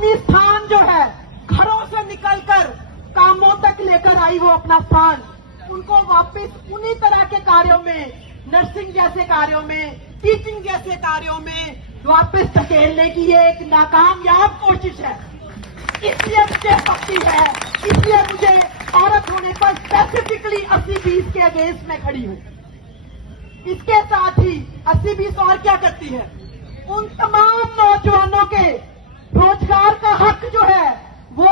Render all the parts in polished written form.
अपनी स्थान जो है घरों से निकलकर कामों तक लेकर आई वो अपना स्थान, उनको वापस उन्हीं तरह के कार्यों में, नर्सिंग जैसे कार्यों में, टीचिंग जैसे कार्यों में वापस धकेलने की ये एक नाकामयाब कोशिश है। इसलिए मुझे आपत्ति है, इसलिए मुझे औरत होने पर स्पेसिफिकली 80-20 के अगेंस्ट में खड़ी हूं। इसके साथ ही 80-20 और क्या करती है, उन तमाम नौजवानों के रोजगार का हक जो है वो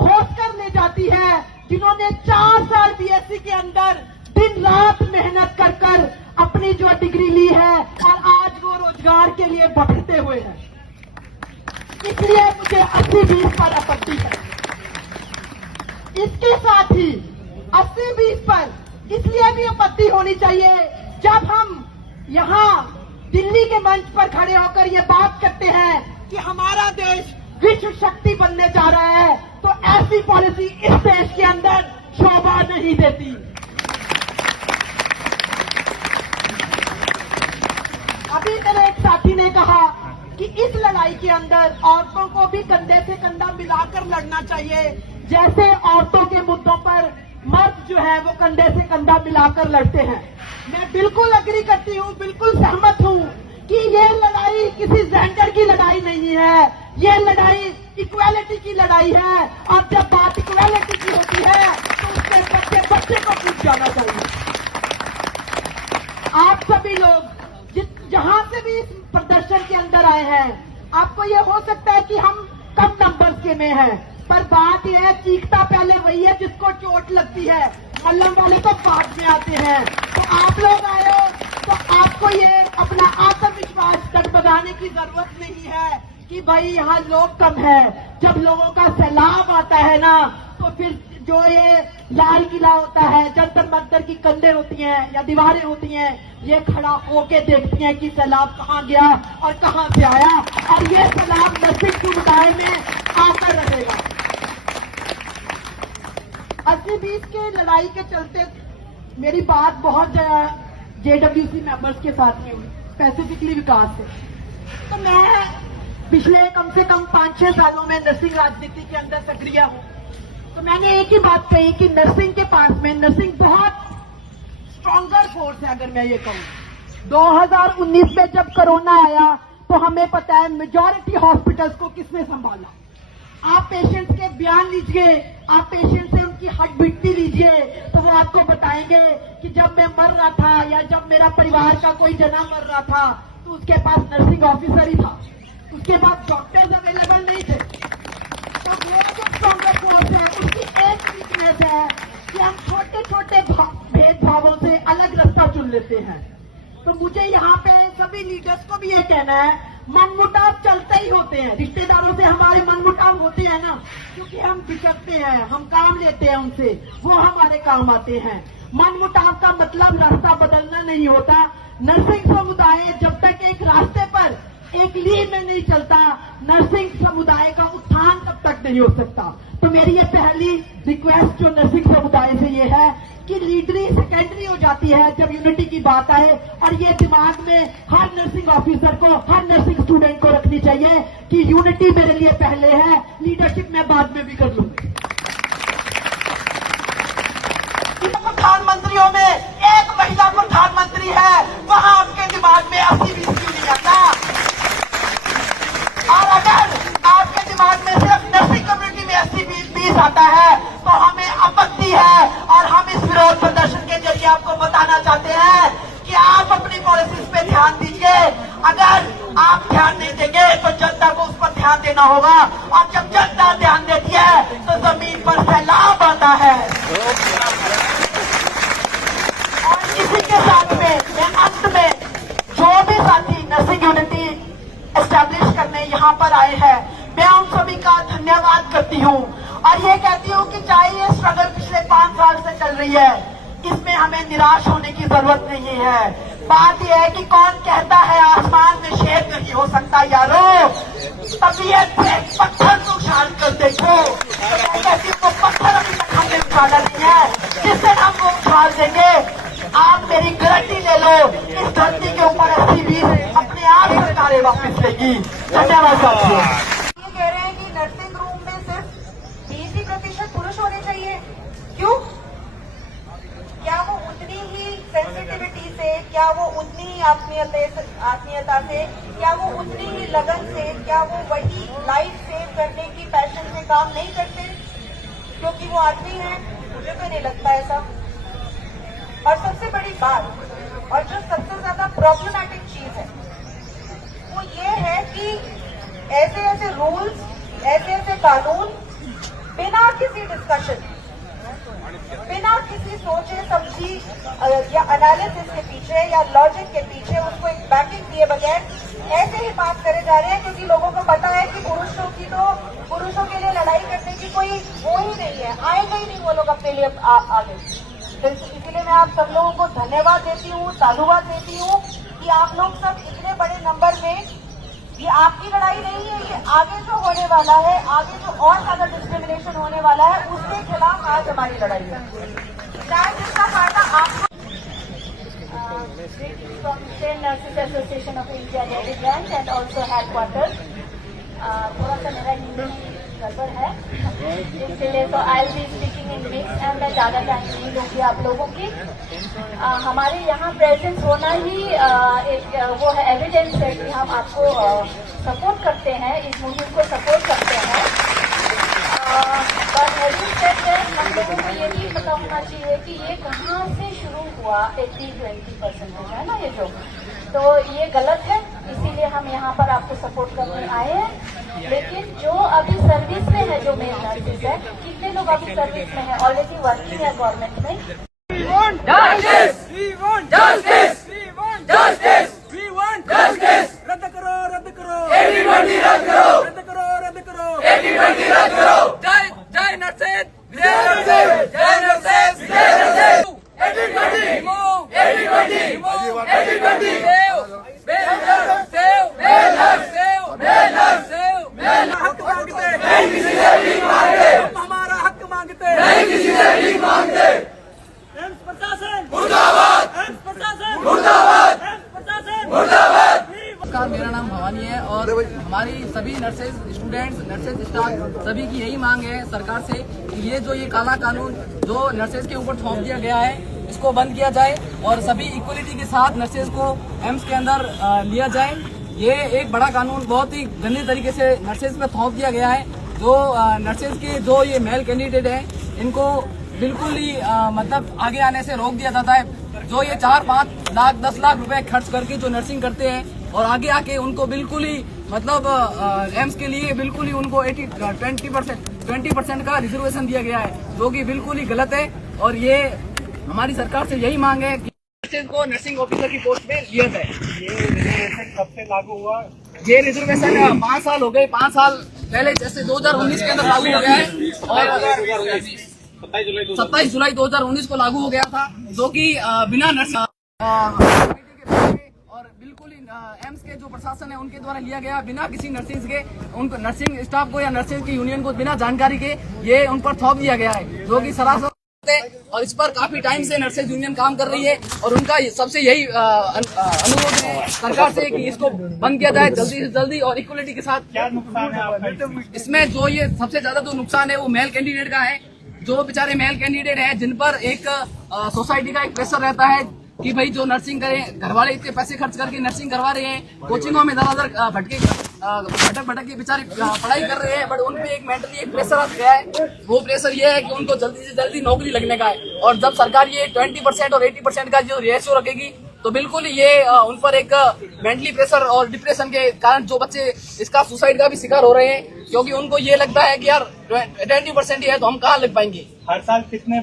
खोस कर ले जाती है, जिन्होंने 4 साल बीएससी के अंदर दिन रात मेहनत कर कर अपनी जो डिग्री ली है और आज वो रोजगार के लिए भटकते हुए हैं। इसलिए मुझे 80-20 पर आपत्ति है। इसके साथ ही 80-20 पर इसलिए भी आपत्ति होनी चाहिए, जब हम यहां दिल्ली के मंच पर खड़े होकर ये बात करते हैं कि हमारा देश विश्व शक्ति बनने जा रहा है, तो ऐसी पॉलिसी इस देश के अंदर शोभा नहीं देती। अभी मेरे एक साथी ने कहा कि इस लड़ाई के अंदर औरतों को भी कंधे से कंधा मिलाकर लड़ना चाहिए, जैसे औरतों के मुद्दों पर मर्द जो है वो कंधे से कंधा मिलाकर लड़ते हैं। मैं बिल्कुल अग्री करती हूँ, बिल्कुल सहमत हूँ कि ये लड़ाई किसी जेंडर की लड़ाई नहीं है, ये लड़ाई इक्वालिटी की लड़ाई है। और जब बात इक्वालिटी की होती है तो उसके बच्चे को पूछ जाना चाहिए। आप सभी लोग जहां से भी इस प्रदर्शन के अंदर आए हैं, आपको ये हो सकता है कि हम कम नंबर्स के में हैं, पर बात यह है चीखता पहले वही है जिसको चोट लगती है, मल्लम वाले तो बाद में आते हैं। तो आप लोग आए हो तो आपको ये अपना आत्मविश्वास डगमगाने की जरूरत नहीं है कि भाई यहाँ लोग कम है। जब लोगों का सैलाब आता है ना, तो फिर जो ये लाल किला होता है, जंतर मंतर की कंधें होती हैं या दीवारें होती हैं, ये खड़ा होके देखती हैं कि सैलाब कहाँ गया और कहाँ से आया, और ये सैलाब नर्सिंग समुदाय में आकर रहेगा। 80-20 के लड़ाई के चलते मेरी बात बहुत जेडब्ल्यूसी मेंबर्स के साथ में हुई, स्पेसिफिकली विकास से। तो मैं पिछले कम से कम 5-6 सालों में नर्सिंग राजनीति के अंदर सक्रिय हूँ। तो मैंने एक ही बात कही कि नर्सिंग के पास में नर्सिंग बहुत स्ट्रॉन्गर फोर्स है। अगर मैं ये कहूँ 2019 में जब कोरोना आया तो हमें पता है मेजॉरिटी हॉस्पिटल्स को किसने संभाला। आप पेशेंट्स के बयान लीजिए, आप पेशेंट से उनकी हार्ट बीट लीजिए, तो वो आपको बताएंगे कि जब मैं मर रहा था या जब मेरा परिवार का कोई जना मर रहा था तो उसके पास नर्सिंग ऑफिसर ही था, उसके पास डॉक्टर्स अवेलेबल नहीं थे। तो वो जो स्ट्रॉन्गर फोर्स है उसकी एक वीकनेस है कि हम छोटे छोटे भेदभावों से अलग रास्ता चुन लेते हैं। तो मुझे यहाँ पे सभी लीडर्स को भी ये कहना है, मनमुटाव चलते ही होते हैं, रिश्तेदारों से हमारे मनमुटाव होते हैं ना, क्योंकि हम बिछड़ते हैं, हम काम लेते हैं उनसे, वो हमारे काम आते हैं। मनमुटाव का मतलब रास्ता बदलना नहीं होता। नर्सिंग समुदाय जब तक एक रास्ते पर एक लीड में नहीं चलता, नर्सिंग समुदाय का उत्थान तब तक नहीं हो सकता। तो मेरी ये पहली रिक्वेस्ट जो नर्सिंग समुदाय से ये है कि लीडरी सेकेंडरी हो जाती है जब यूनिटी की बात आए, और ये दिमाग में हर नर्सिंग ऑफिसर को, हर नर्सिंग स्टूडेंट को रखनी चाहिए कि यूनिटी मेरे लिए पहले है, लीडरशिप मैं बाद में भी कर लूंगी। प्रधानमंत्रियों में एक महिला प्रधानमंत्री है, वहां आपके दिमाग में 80-20 क्यों नहीं आता? और अगर आपके दिमाग में सिर्फ नर्सिंग कम्युनिटी में 80-20 आता है तो हमें आपत्ति है, और हम इस विरोध प्रदर्शन के जरिए आपको बताना चाहते हैं कि आप अपनी पॉलिसीज पे ध्यान दीजिए। अगर आप ध्यान नहीं देंगे तो जनता को उस पर ध्यान देना होगा, और जब जनता ध्यान देती है तो जमीन पर सैलाब आता है। और इसी के साथ में मैं अंत में जो भी साथी नर्सिंग यूनिटी एस्टैब्लिश करने यहाँ पर आए हैं, मैं उन सभी का धन्यवाद करती हूँ, और ये कहती हूँ कि चाहे ये स्ट्रगल पिछले 5 साल से चल रही है, इसमें हमें निराश होने की जरूरत नहीं है। बात यह है कि कौन कहता है आसमान में शेर नहीं हो सकता यारो, तबीयत से पत्थर को उछाल कर देखो। तो मैं कहती हूँ वो पत्थर अभी तक हमने उछाला नहीं है, जिस दिन हम वो उछाल देंगे, आप मेरी गारंटी ले लो, इस धरती के ऊपर 80-20 अपने आप सरकारें वापस लेगी। धन्यवाद साथियों। ये कह रहे हैं आत्मीयता से, क्या वो उतनी ही लगन से, क्या वो वही लाइफ सेव करने की पैशन से काम नहीं करते क्योंकि वो आदमी है? मुझे तो नहीं लगता ऐसा। और सबसे बड़ी बात और जो सबसे ज्यादा प्रॉब्लमैटिक चीज है वो ये है कि ऐसे ऐसे रूल्स, ऐसे ऐसे कानून बिना किसी डिस्कशन, बिना किसी सोचे समझी या एनालिसिस के पीछे या लॉजिक के पीछे उसको एक बैकिंग दिए बगैर ऐसे ही पास करे जा रहे हैं क्योंकि लोगों को पता है कि पुरुषों के लिए लड़ाई करने की कोई वो ही नहीं है, आएगा ही नहीं वो लोग अपने लिए आगे। तो इसलिए मैं आप सब लोगों को धन्यवाद देती हूँ, साधुवाद देती हूँ कि आप लोग सब इतने बड़े नंबर में, ये आपकी लड़ाई नहीं है, ये आगे जो होने वाला है, आगे जो और ज्यादा डिस्क्रिमिनेशन होने वाला है उसके खिलाफ आज हमारी लड़ाई है। शायद इसका फायदा आपको from Indian Nurses Association of India, Delhi branch and also headquarters. थोड़ा सा मेरा हिंदी गड़बड़ है इसलिए तो I will be speaking in mix and मैं ज़्यादा टाइम नहीं लूँगी आप लोगों की। हमारे यहाँ प्रेजेंस होना ही एक वो है, एविडेंस है कि हम आपको सपोर्ट करते हैं, इस मूवमेंट को सपोर्ट करते हैं। पर हम लोगों को ये भी पता होना चाहिए कि ये कहाँ से शुरू हुआ, 80-20% है ना ये जो, तो ये गलत है, इसीलिए हम यहाँ पर आपको सपोर्ट करने आए हैं। लेकिन जो अभी सर्विस में है, जो मेन नर्सेज है, कितने लोग अभी सर्विस में है, ऑलरेडी वर्किंग है गवर्नमेंट में? We want justice! We want justice! We want justice! We want justice! रद्द करो, रद्द करो, 80-20 रद्द करो, रद्द करो, रद्द करो, 80-20 रद्द करो। जय जय नर्सेज, जय नर्सेज, जय नर्सेज, जय nurses. 80-20 remove, 80-20 remove, 80-20 save, save, save, save, हक मांगते, नहीं किसी से भीख मांगते, हम हमारा हक मांगते, नहीं किसी से भीख मांगते। एम्स प्रशासन मुर्दाबाद, एम्स प्रशासन मुर्दाबाद, एम्स प्रशासन मुर्दाबाद। नमस्कार, मेरा नाम भवानी है और हमारी सभी नर्सेज, स्टूडेंट्स, नर्सेज स्टाफ सभी की यही मांग है सरकार से कि ये काला कानून जो नर्सेज के ऊपर थोप दिया गया है इसको बंद किया जाए और सभी इक्वलिटी के साथ नर्सेज को एम्स के अंदर लिया जाए। ये एक बड़ा कानून बहुत ही गंदे तरीके से नर्सेज पे थोप दिया गया है। जो नर्सेज के जो ये मेल कैंडिडेट हैं इनको बिल्कुल ही मतलब आगे आने से रोक दिया जाता है। जो ये 4-5 लाख 10 लाख रुपए खर्च करके जो नर्सिंग करते हैं और आगे आके उनको बिल्कुल ही मतलब एम्स के लिए बिल्कुल ही उनको 20% का रिजर्वेशन दिया गया है, जो कि बिल्कुल ही गलत है। और ये हमारी सरकार से यही मांग है कि नर्सेज को नर्सिंग ऑफिसर की पोस्ट पे लिया जाए। ये रिजर्वेशन कब से लागू हुआ? ये रिजर्वेशन 5 साल हो गए, 5 साल पहले जैसे 2019 के अंदर लागू हो गया है और 27 जुलाई 2019 को लागू हो गया था, जो कि बिना नर्स और बिल्कुल ही एम्स के जो प्रशासन है उनके द्वारा लिया गया, बिना किसी नर्सिंग के, उनको नर्सिंग स्टाफ को या नर्सिंग की यूनियन को बिना जानकारी के ये उन पर थोप दिया गया है, जो कि सरासर है। और इस पर काफी टाइम से नर्सेज यूनियन काम कर रही है और उनका सबसे यही अनुरोध है सरकार से कि इसको बंद किया जाए जल्दी से जल्दी और इक्वलिटी के साथ। क्या नुकसान है आपका? इसमें जो ये सबसे ज्यादा जो नुकसान है वो मेल कैंडिडेट का है। जो बेचारे मेल कैंडिडेट हैं जिन पर एक सोसाइटी का एक प्रेशर रहता है कि भाई जो नर्सिंग करें, घर वाले इतने पैसे खर्च करके नर्सिंग करवा रहे हैं, कोचिंगों में दर भटक के बेचारे पढ़ाई कर रहे हैं, बट उन पे एक मेंटली एक प्रेशर आ गया है। वो प्रेशर ये है कि उनको जल्दी से जल्दी नौकरी लगने का है और जब सरकार ये 20% और 80% का जो रेशियो रखेगी तो बिल्कुल ये उन पर एक मेंटली प्रेशर और डिप्रेशन के कारण जो बच्चे इसका सुसाइड का भी शिकार हो रहे हैं, क्योंकि उनको ये लगता है कि यार 20% ही है तो हम कहाँ लग पाएंगे। हर साल कितने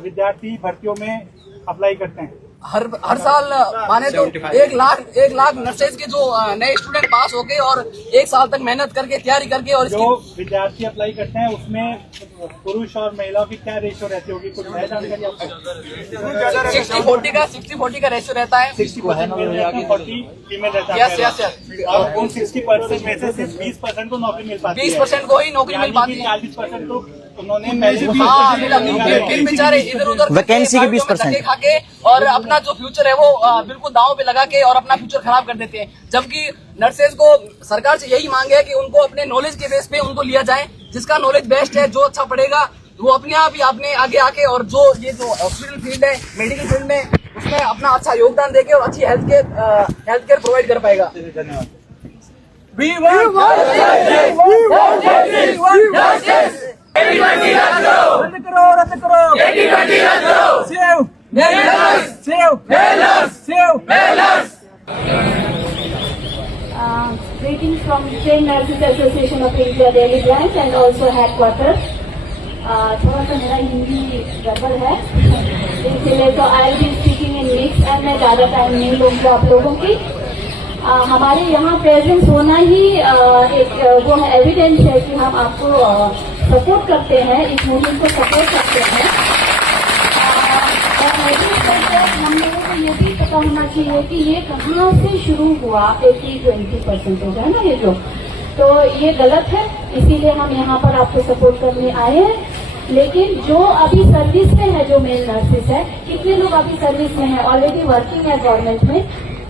विद्यार्थी भर्तियों में अप्लाई करते हैं? हर साल माने तो 1 लाख नर्सेज के जो नए स्टूडेंट पास होके और 1 साल तक मेहनत करके तैयारी करके और जो विद्यार्थी अप्लाई करते हैं उसमें पुरुष और महिलाओं की क्या रेशियो रहती होगी? कुछ है जानकारी आपको? 60-40 का रेशियो रहता है। 60% मेल रहता है, 40 फीमेल रहता है। यस। और उन 60% में से सिर्फ 20% को नौकरी मिल पाती है। 20% को ही नौकरी मिल पाती है। 40% को उन्होंने पहले फिर बेचारे इधर उधर वैकेंसी के 20% खा के और अपना जो फ्यूचर है वो बिल्कुल दांव पे लगा के और अपना फ्यूचर खराब कर देते हैं। जबकि नर्सेज को सरकार से यही मांग है कि उनको अपने नॉलेज के बेस पे उनको लिया जाए, जिसका नॉलेज बेस्ट है, जो अच्छा पढ़ेगा वो अपने आप ही आपने आगे आके और जो ये जो हॉस्पिटल फील्ड है, मेडिकल फील्ड में इसमें अपना अच्छा योगदान देके और अच्छी हेल्थ केयर प्रोवाइड कर पाएगा। धन्यवाद। We want justice. We want justice. रद्द करो, रद्द करो। 80-20 रद्द करो। Save Mailers. Save Mailers. Save Mailers. Greetings from Trained Nurses Association of India Delhi branch and also headquarters. थोड़ा सा मेरा हिंदी गड़बड़ है, इसलिए तो I be speaking in mix and मैं ज़्यादा टाइम नहीं लूँगी आप लोगों की। हमारे यहाँ प्रेजेंस होना ही एक वो है एविडेंस है कि हम आपको सपोर्ट करते हैं, इस मूवमेंट को सपोर्ट करते हैं। और हम लोगों को ये भी पता होना चाहिए कि ये कहाँ से शुरू हुआ, 80-20% है ना ये जो, तो ये गलत है, इसीलिए हम यहाँ पर आपको सपोर्ट करने आए हैं। लेकिन जो अभी सर्विस में है, जो मेल नर्सेस है, कितने लोग अभी सर्विस में है, ऑलरेडी वर्किंग है गवर्नमेंट में,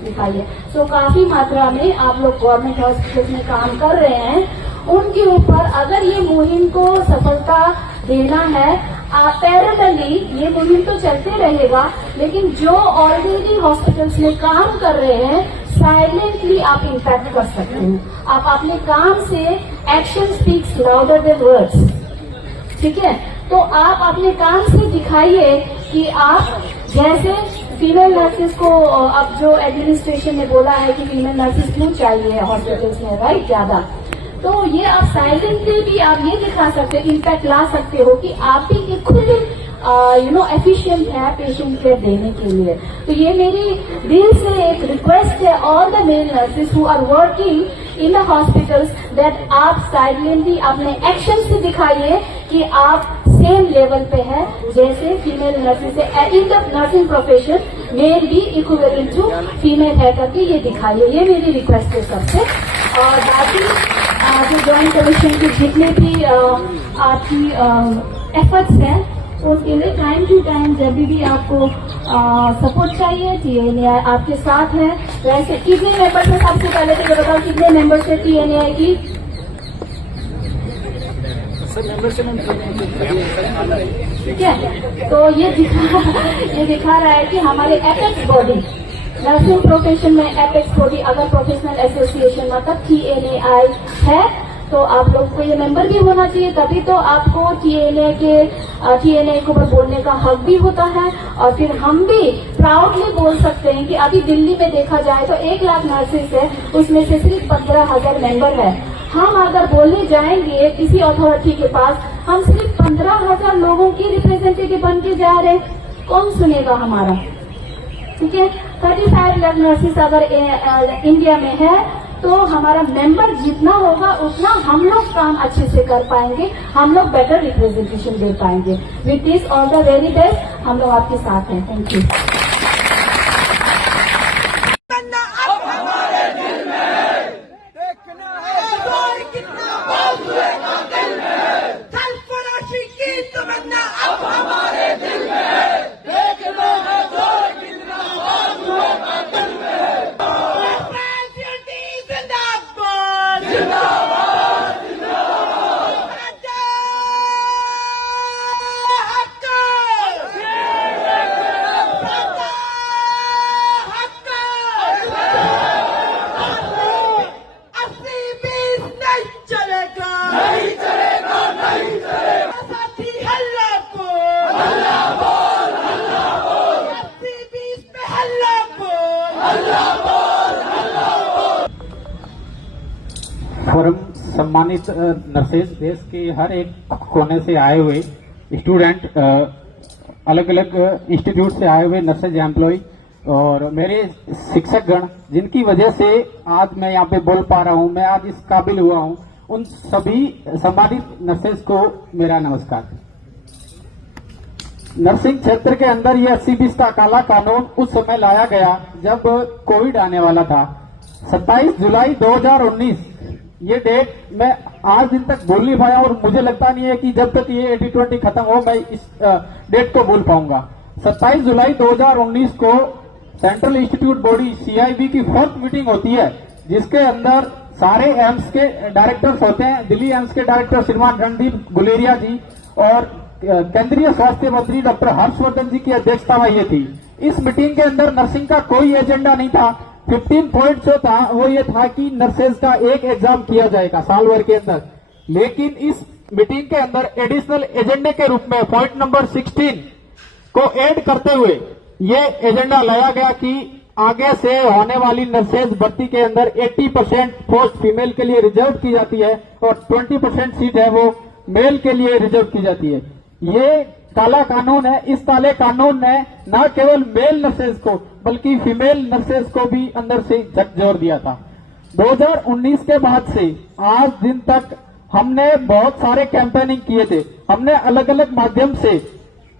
दिखाइए। सो काफी मात्रा में आप लोग गवर्नमेंट हॉस्पिटल में काम कर रहे हैं, उनके ऊपर अगर ये मुहिम को सफलता देना है, पैरेलली ये मुहिम तो चलते रहेगा, लेकिन जो ऑलरेडी हॉस्पिटल्स में काम कर रहे हैं साइलेंटली आप इम्पैक्ट कर सकते हैं। आप अपने काम से, action speaks louder than words, ठीक है? तो आप अपने काम से दिखाइए कि आप जैसे फीमेल नर्सेस को अब जो एडमिनिस्ट्रेशन ने बोला है कि फीमेल नर्सेस क्यों चाहिए हॉस्पिटल्स में, राइट, ज्यादा, तो ये आप साइलेंटली भी आप ये दिखा सकते हो, इम्पैक्ट ला सकते हो कि आप भी इक्वली एफिशिएंट है पेशेंट केयर देने के लिए। तो ये मेरी दिल से एक रिक्वेस्ट है all the male nurses who are working in the hospitals, that आप साइलेंटली अपने एक्शन से दिखाइए कि आप सेम लेवल पे है जैसे फीमेल नर्सेस है। In the nursing profession male भी इक्विवेलेंट टू फीमेल है करके ये दिखाइए, ये मेरी रिक्वेस्ट है सबसे। और बाकी जो ज्वाइंट कमीशन के जितने भी आपकी एफर्ट्स हैं, उसके लिए टाइम टू टाइम जब भी आपको सपोर्ट चाहिए, TNAI आपके साथ है। वैसे कितने मेंबर्स हैं, सबसे पहले तो बताओ कितने मेंबर्स है TNAI की? ठीक है, तो ये दिखा रहा है कि हमारे एपेक्स बॉडी, नर्सिंग प्रोफेशन में एपेक्स बॉडी अगर प्रोफेशनल एसोसिएशन मतलब TNAI है, तो आप लोग को ये मेंबर भी होना चाहिए, तभी तो आपको TNAI के ऊपर बोलने का हक भी होता है। और फिर हम भी प्राउडली बोल सकते हैं कि अभी दिल्ली में देखा जाए तो 1 लाख नर्सेस है, उसमें से सिर्फ 15,000 मेंबर है। हम अगर बोलने जाएंगे किसी अथॉरिटी के पास, हम सिर्फ 15,000 लोगों की रिप्रेजेंटेटिव बन के जा रहे, कौन सुनेगा हमारा? ठीक है, 35 लाख नर्सेस अगर इंडिया में है, तो हमारा मेंबर जितना होगा उतना हम लोग काम अच्छे से कर पाएंगे, हम लोग बेटर रिप्रेजेंटेशन दे पाएंगे। With this all the very best, हम लोग आपके साथ हैं। Thank you. फोरम सम्मानित नर्सेज, देश के हर एक कोने से आए हुए स्टूडेंट, अलग अलग इंस्टीट्यूट से आए हुए नर्सेज एम्प्लॉय और मेरे शिक्षकगण, जिनकी वजह से आज मैं यहाँ पे बोल पा रहा हूँ, मैं आज इस काबिल हुआ हूँ, उन सभी सम्मानित नर्सेज को मेरा नमस्कार। नर्सिंग क्षेत्र के अंदर ये 80-20 का काला कानून उस समय लाया गया जब कोविड आने वाला था। 27 जुलाई 2019 ये डेट मैं आज दिन तक भूल नहीं पाया, और मुझे लगता नहीं है कि जब तक ये 80-20 खत्म हो मैं इस डेट को भूल पाऊंगा। 27 जुलाई 2019 को सेंट्रल इंस्टीट्यूट बॉडी CIB की 4th मीटिंग होती है, जिसके अंदर सारे एम्स के डायरेक्टर्स होते हैं। दिल्ली एम्स के डायरेक्टर श्रीमान रणदीप गुलेरिया जी और केंद्रीय स्वास्थ्य मंत्री डॉक्टर हर्षवर्धन जी की अध्यक्षता में ये थी। इस मीटिंग के अंदर नर्सिंग का कोई एजेंडा नहीं था। 15 पॉइंट जो था वो ये था कि नर्सेज का एक एग्जाम किया जाएगा साल भर के अंदर, लेकिन इस मीटिंग के अंदर एडिशनल एजेंडे के रूप में पॉइंट नंबर 16 को ऐड करते हुए ये एजेंडा लाया गया कि आगे से होने वाली नर्सेज भर्ती के अंदर 80% पोस्ट फीमेल के लिए रिजर्व की जाती है और 20% सीट है वो मेल के लिए रिजर्व की जाती है। ये काला कानून है। इस काले कानून ने न केवल मेल नर्सेज को बल्कि फीमेल नर्सेज को भी अंदर से झकझोर दिया था। 2019 के बाद से आज दिन तक हमने बहुत सारे कैंपेनिंग किए थे। हमने अलग अलग माध्यम से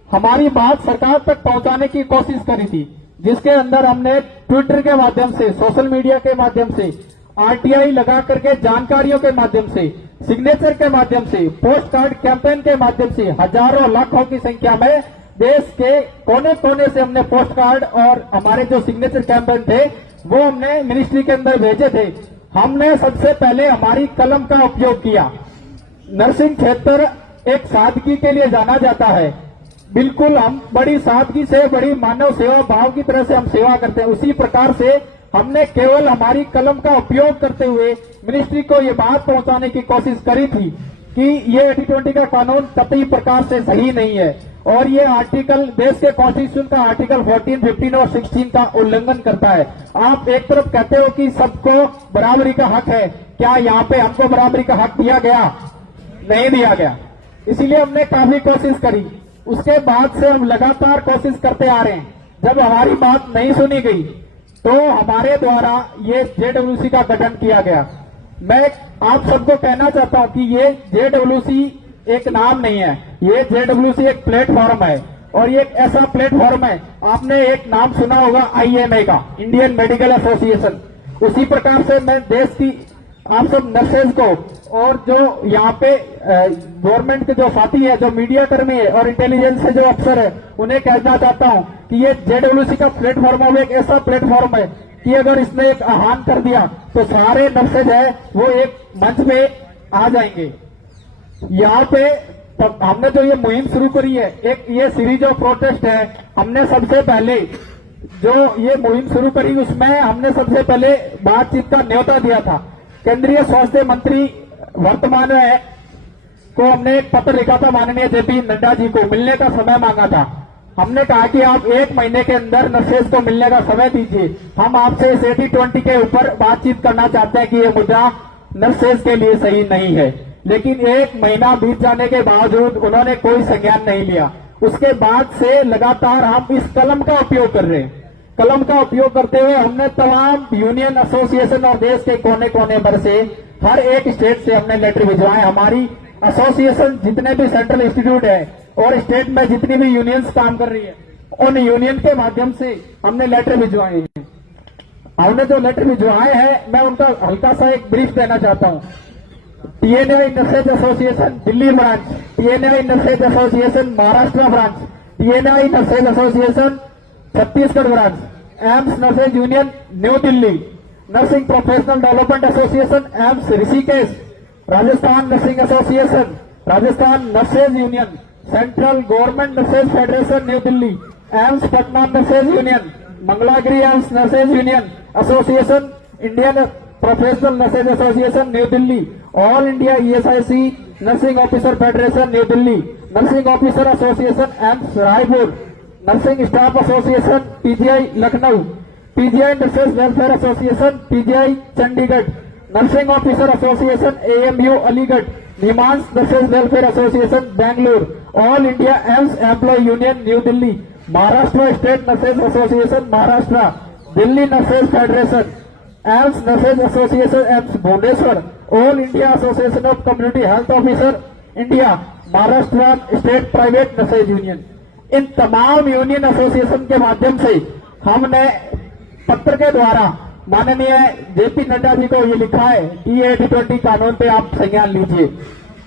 हमारी बात सरकार तक पहुंचाने की कोशिश करी थी, जिसके अंदर हमने ट्विटर के माध्यम से, सोशल मीडिया के माध्यम से, आरटीआई लगा करके जानकारियों के माध्यम से, सिग्नेचर के माध्यम से, पोस्ट कार्ड कैंपेन के माध्यम से हजारों लाखों की संख्या में देश के कोने कोने से हमने पोस्ट कार्ड और हमारे जो सिग्नेचर कैंपेन थे वो हमने मिनिस्ट्री के अंदर भेजे थे। हमने सबसे पहले हमारी कलम का उपयोग किया। नर्सिंग क्षेत्र एक सादगी के लिए जाना जाता है। बिल्कुल हम बड़ी सादगी से, बड़ी मानव सेवा भाव की तरह से हम सेवा करते हैं। उसी प्रकार से हमने केवल हमारी कलम का उपयोग करते हुए मिनिस्ट्री को ये बात पहुंचाने की कोशिश करी थी कि ये 80-20 का कानून कतई प्रकार से सही नहीं है और ये आर्टिकल देश के कॉन्स्टिट्यूशन का आर्टिकल 14, 15 और 16 का उल्लंघन करता है। आप एक तरफ कहते हो कि सबको बराबरी का हक है, क्या यहाँ पे हमको बराबरी का हक दिया गया? नहीं दिया गया। इसीलिए हमने काफी कोशिश करी। उसके बाद से हम लगातार कोशिश करते आ रहे हैं। जब हमारी बात नहीं सुनी गई तो हमारे द्वारा ये जेडब्ल्यूसी का गठन किया गया। मैं आप सबको कहना चाहता हूं कि ये जेडब्ल्यूसी एक नाम नहीं है, ये जेडब्ल्यूसी एक प्लेटफॉर्म है और ये एक ऐसा प्लेटफॉर्म है, आपने एक नाम सुना होगा IMA का, इंडियन मेडिकल एसोसिएशन। उसी प्रकार से मैं देश की आप सब नर्सेज को और जो यहाँ पे गवर्नमेंट के जो साथी है, जो मीडिया कर्मी है और इंटेलिजेंस से जो अफसर है, उन्हें कहना चाहता हूँ कि ये जेडब्ल्यूसी का प्लेटफॉर्म एक ऐसा प्लेटफॉर्म है कि अगर इसने एक आह्वान कर दिया तो सारे नर्सेज है वो एक मंच पे आ जाएंगे। यहाँ पे हमने जो ये मुहिम शुरू करी है, एक ये सीरीज ऑफ प्रोटेस्ट है। हमने सबसे पहले जो ये मुहिम शुरू करी उसमें हमने सबसे पहले बातचीत का न्योता दिया था। केंद्रीय स्वास्थ्य मंत्री वर्तमान में को हमने एक पत्र लिखा था, माननीय JP नड्डा जी को मिलने का समय मांगा था। हमने कहा कि आप 1 महीने के अंदर नर्सेज को मिलने का समय दीजिए, हम आपसे इस 80-20 के ऊपर बातचीत करना चाहते हैं कि ये मुद्दा नर्सेज के लिए सही नहीं है। लेकिन 1 महीना बीत जाने के बावजूद उन्होंने कोई संज्ञान नहीं लिया। उसके बाद से लगातार हम इस कलम का उपयोग कर रहे हैं। कलम का उपयोग करते हुए हमने तमाम यूनियन एसोसिएशन और देश के कोने कोने पर से हर एक स्टेट से हमने लेटर भिजवाए। हमारी एसोसिएशन जितने भी सेंट्रल इंस्टीट्यूट है और स्टेट में जितनी भी यूनियंस काम कर रही है, उन यूनियन के माध्यम से हमने लेटर भिजवाए हैं। हमने जो लेटर भिजवाए हैं मैं उनका हल्का सा एक ब्रीफ देना चाहता हूँ। TNI nurses association Delhi branch, TNI nurses association Maharashtra branch, TNI nurses association Chhattisgarh branch, AIIMS nurses union New Delhi, nursing professional development association AIIMS Rishikesh, Rajasthan nursing association, Rajasthan nurses union, central government nurses federation new Delhi, AIIMS Patna nurses union, Mangalagiri AIIMS nurses union association, Indian professional nurses association new Delhi, all India ESIC nursing officer federation new Delhi, nursing officer association AIIMS Raipur, nursing staff association PGI Lucknow, PGI nurses welfare association PGI Chandigarh, nursing officer association AMU Aligarh, NIMHANS nurses welfare association Bangalore, all India AIIMS employ union New Delhi, Maharashtra state nurses association Maharashtra, Delhi nurses federation, AIIMS nurses association AIIMS Bhubaneswar, all India association of community health officer India, Maharashtra state private nurses union. इन तमाम union association के माध्यम से हमने पत्र के द्वारा माननीय JP नड्डा जी को ये लिखा है कि ये 80-20 कानून पे आप संज्ञान लीजिए।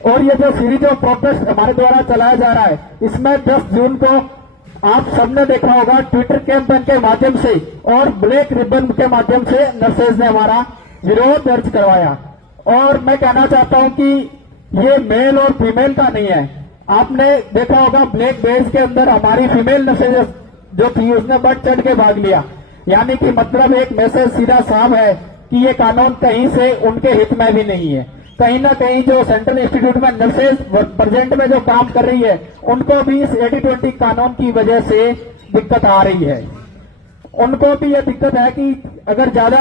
और ये जो सीरीज ऑफ प्रोटेस्ट हमारे द्वारा चलाया जा रहा है, इसमें 10 जून को आप सबने देखा होगा ट्विटर कैंपेन के माध्यम से और ब्लैक रिबन के माध्यम से नर्सेज ने हमारा विरोध दर्ज करवाया। और मैं कहना चाहता हूं कि ये मेल और फीमेल का नहीं है। आपने देखा होगा ब्लैक बेज के अंदर हमारी फीमेल नर्सेज जो थी उसने बढ़ चढ़ के भाग लिया। यानी कि मतलब एक मैसेज सीधा साफ है कि ये कानून कहीं से उनके हित में भी नहीं है। कहीं ना कहीं जो सेंट्रल इंस्टीट्यूट में नर्सेज प्रेजेंट में जो काम कर रही है उनको भी इस 80-20 कानून की वजह से दिक्कत आ रही है। उनको भी ये दिक्कत है कि अगर ज्यादा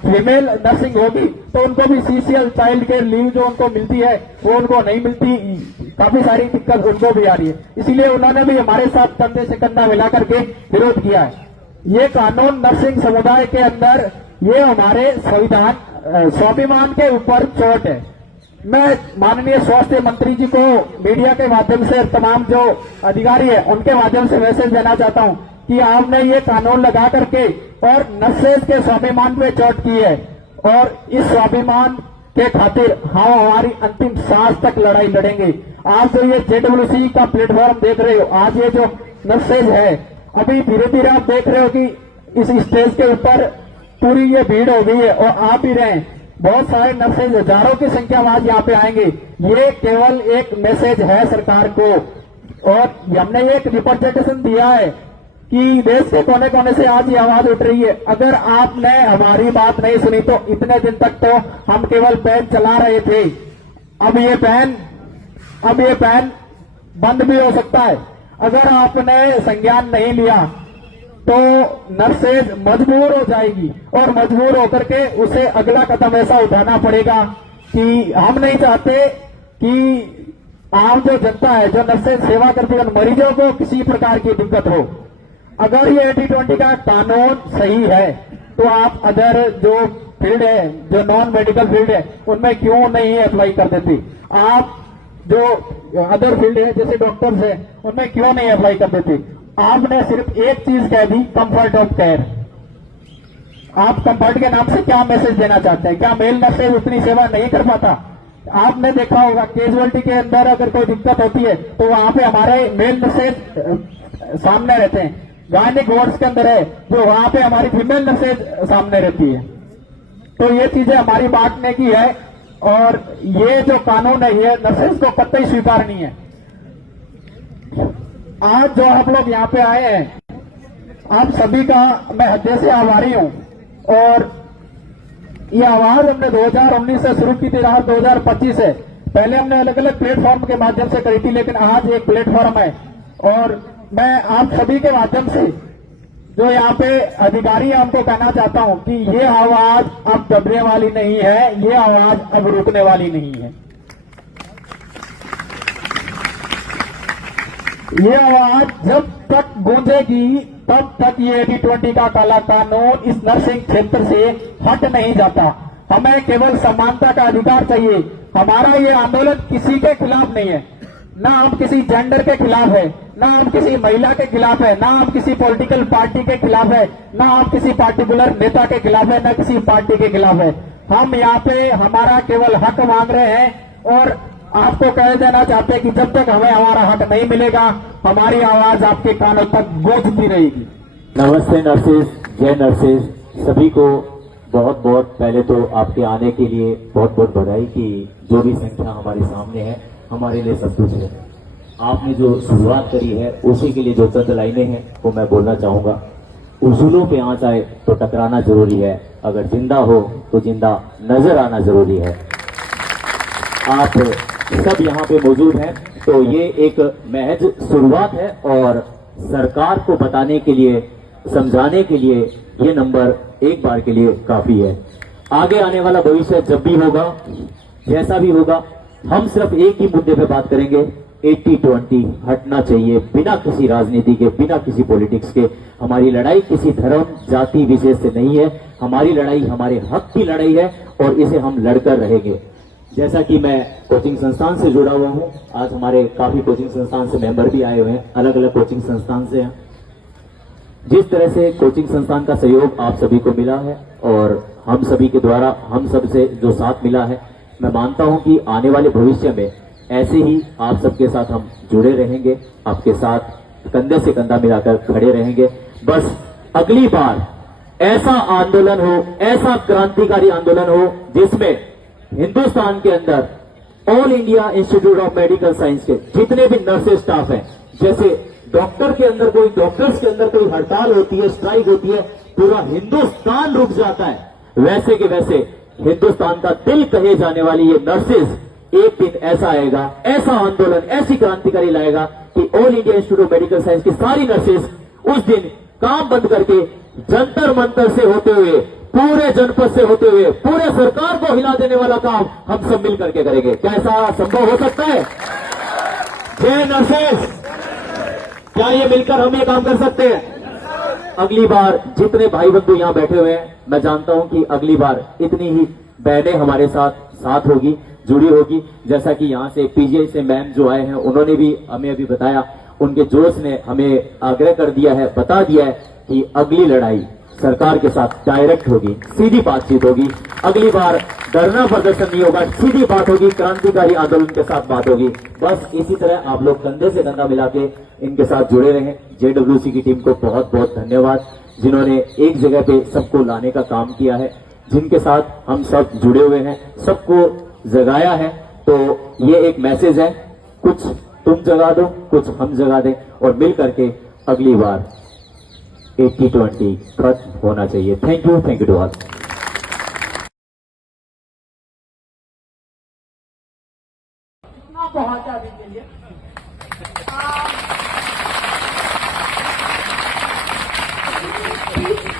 फीमेल नर्सिंग होगी तो उनको भी सीसीएल चाइल्ड केयर लीव जो उनको मिलती है वो उनको नहीं मिलती। काफी सारी दिक्कत उनको भी आ रही है। इसीलिए उन्होंने भी हमारे साथ कंधे से कंधा मिला करके विरोध किया है। ये कानून नर्सिंग समुदाय के अंदर ये हमारे संविधान स्वाभिमान के ऊपर चोट है। मैं माननीय स्वास्थ्य मंत्री जी को मीडिया के माध्यम से तमाम जो अधिकारी है उनके माध्यम से मैसेज देना चाहता हूं कि आपने ये कानून लगा करके और नर्सेज के स्वाभिमान पे चोट की है और इस स्वाभिमान के खातिर हम हमारी अंतिम सांस तक लड़ाई लड़ेंगे। आज जो ये जेडब्ल्यूसी का प्लेटफॉर्म देख रहे हो, आज ये जो नर्सेज है, अभी धीरे धीरे आप देख रहे हो कि इस स्टेज के ऊपर पूरी ये भीड़ हो गई है और आप भी रहे हैं। बहुत सारे नर्सेज हजारों की संख्या में आज यहाँ पे आएंगे। ये केवल एक मैसेज है सरकार को और हमने एक रिप्रेजेंटेशन दिया है कि देश के कोने कोने से आज ये आवाज उठ रही है। अगर आपने हमारी बात नहीं सुनी तो इतने दिन तक तो हम केवल बैन चला रहे थे। अब ये बैन बंद भी हो सकता है। अगर आपने संज्ञान नहीं लिया तो नर्सेज मजबूर हो जाएगी और मजबूर होकर के उसे अगला कदम ऐसा उठाना पड़ेगा कि हम नहीं चाहते कि आम जो जनता है, जो नर्सेज सेवा करती है, मरीजों को किसी प्रकार की दिक्कत हो। अगर ये 80-20 का कानून सही है तो आप अदर जो फील्ड है, जो नॉन मेडिकल फील्ड है, उनमें क्यों नहीं अप्लाई कर देती? आप जो अदर फील्ड है जैसे डॉक्टर्स है उनमें क्यों नहीं अप्लाई कर देती? आपने सिर्फ एक चीज कह दी, कंफर्ट ऑफ केयर। आप कंफर्ट के नाम से क्या मैसेज देना चाहते हैं? क्या मेल नर्सेज उतनी सेवा नहीं कर पाता? आपने देखा होगा कैजुअलिटी के अंदर अगर कोई दिक्कत होती है तो वहां पे हमारे मेल नर्सेज सामने रहते हैं। गायनिक वार्ड्स के अंदर है जो वहां पे हमारी फीमेल नर्सेज सामने रहती है। तो ये चीजें हमारी बांटने की है और ये जो कानून है ये नर्सेज को कतई स्वीकार नहीं है। आज जो आप लोग यहाँ पे आए हैं, आप सभी का मैं हृदय से आभारी हूं और ये आवाज हमने 2019 से शुरू की थी, राह 2025 से। पहले हमने अलग अलग प्लेटफॉर्म के माध्यम से करी थी, लेकिन आज एक प्लेटफॉर्म है और मैं आप सभी के माध्यम से जो यहाँ पे अधिकारी हैं हमको कहना चाहता हूं कि ये आवाज अब दबने वाली नहीं है, ये आवाज अब रुकने वाली नहीं है। ये आवाज जब तक गूंजेगी तब तक ये 80-20 का काला कानून इस नर्सिंग क्षेत्र से हट नहीं जाता। हमें केवल समानता का अधिकार चाहिए। हमारा ये आंदोलन किसी के खिलाफ नहीं है, ना हम किसी जेंडर के खिलाफ है, ना हम किसी महिला के खिलाफ है, ना हम किसी पॉलिटिकल पार्टी के खिलाफ है, ना हम किसी पार्टिकुलर नेता के खिलाफ है, ना किसी पार्टी के खिलाफ है। हम यहाँ पे हमारा केवल हक मांग रहे हैं और आपको कह देना चाहते हैं कि जब तक हमें हमारा हक नहीं मिलेगा हमारी आवाज आपके कानों तक गूंजती रहेगी। नमस्ते नर्सेज, जय नर्सेज, सभी को बहुत बहुत पहले तो आपके आने के लिए बहुत बहुत बधाई कि जो भी संख्या हमारे सामने है हमारे लिए सब कुछ है। आपने जो शुरुआत करी है उसी के लिए जो चंद लाइनें हैं वो मैं बोलना चाहूंगा। उसूलों पे आंच आए तो टकराना जरूरी है, अगर जिंदा हो तो जिंदा नजर आना जरूरी है। आप सब यहाँ पे मौजूद हैं तो ये एक महज शुरुआत है और सरकार को बताने के लिए, समझाने के लिए ये नंबर एक बार के लिए काफी है। आगे आने वाला भविष्य जब भी होगा, जैसा भी होगा, हम सिर्फ एक ही मुद्दे पे बात करेंगे, 80-20 हटना चाहिए, बिना किसी राजनीति के, बिना किसी पॉलिटिक्स के। हमारी लड़ाई किसी धर्म जाति विशेष से नहीं है, हमारी लड़ाई हमारे हक की लड़ाई है और इसे हम लड़कर रहेंगे। जैसा कि मैं कोचिंग संस्थान से जुड़ा हुआ हूं, आज हमारे काफी कोचिंग संस्थान से मेंबर भी आए हुए हैं, अलग अलग कोचिंग संस्थान से हैं। जिस तरह से कोचिंग संस्थान का सहयोग आप सभी को मिला है और हम सभी के द्वारा हम सब से जो साथ मिला है, मैं मानता हूं कि आने वाले भविष्य में ऐसे ही आप सबके साथ हम जुड़े रहेंगे, आपके साथ कंधे से कंधा मिलाकर खड़े रहेंगे। बस अगली बार ऐसा आंदोलन हो, ऐसा क्रांतिकारी आंदोलन हो जिसमें हिंदुस्तान के अंदर all India institute of medical science के जितने भी नर्सेज स्टाफ हैं, जैसे डॉक्टर के अंदर कोई डॉक्टर्स के अंदर कोई हड़ताल होती है, स्ट्राइक होती है, पूरा हिंदुस्तान रुक जाता है। वैसे के वैसे हिंदुस्तान का दिल कहे जाने वाली ये नर्सेज एक दिन ऐसा आएगा, ऐसा आंदोलन, ऐसी क्रांतिकारी लाएगा कि all India institute of medical science की सारी नर्सेज उस दिन काम बंद करके जंतर मंतर से होते हुए, पूरे जनपद से होते हुए, पूरे सरकार को हिला देने वाला काम हम सब मिल करके करेंगे। क्या ऐसा संभव हो सकता है? जय नर्सेज, क्या ये मिलकर हम ये काम कर सकते हैं? अगली बार जितने भाई बंधु यहाँ बैठे हुए हैं, मैं जानता हूं कि अगली बार इतनी ही बहनें हमारे साथ होगी, जुड़ी होगी। जैसा कि यहाँ से पीजीआई से मैम जो आए हैं, उन्होंने भी हमें अभी बताया, उनके जोश ने हमें आग्रह कर दिया है, बता दिया है कि अगली लड़ाई सरकार के साथ डायरेक्ट होगी, सीधी बातचीत होगी। अगली बार धरना प्रदर्शन नहीं होगा, सीधी बात होगी, क्रांतिकारी आंदोलन के साथ बात होगी। बस इसी तरह आप लोग कंधे से कंधा मिला के इनके साथ जुड़े रहें। जेडब्ल्यूसी की टीम को बहुत बहुत धन्यवाद, जिन्होंने एक जगह पे सबको लाने का काम किया है, जिनके साथ हम सब जुड़े हुए हैं, सबको जगाया है। तो ये एक मैसेज है, कुछ तुम जगा दो, कुछ हम जगा दें, और मिल करके अगली बार 80-20 खत्म होना चाहिए। Thank you to all. पहुंचा अभी के लिए